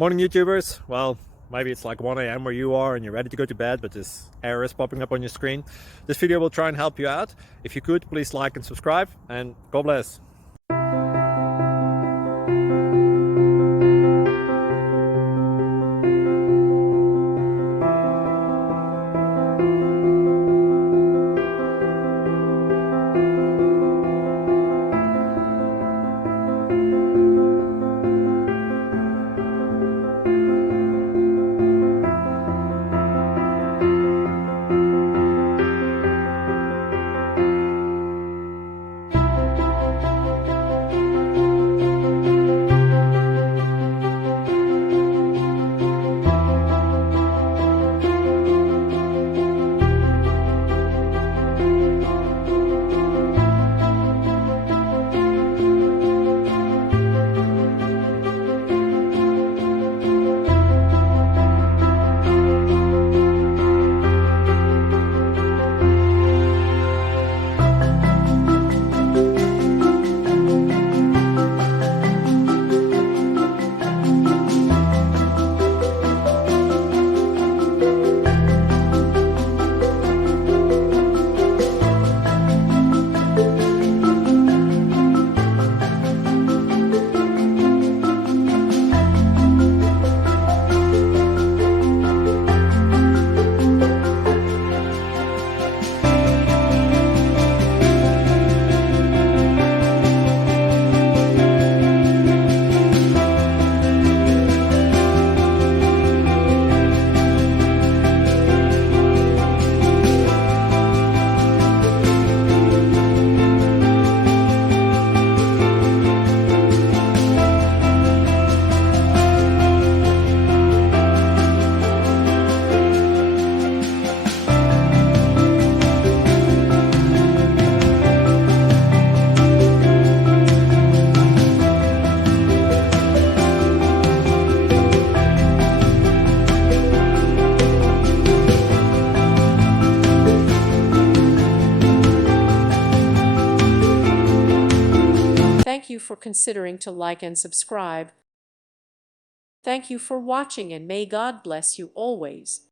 Morning YouTubers. Well, maybe it's like 1 a.m. where you are and you're ready to go to bed, but this error is popping up on your screen. This video will try and help you out. If you could, please like and subscribe, and God bless. Thank you for considering to like and subscribe. Thank you for watching, and may God bless you always.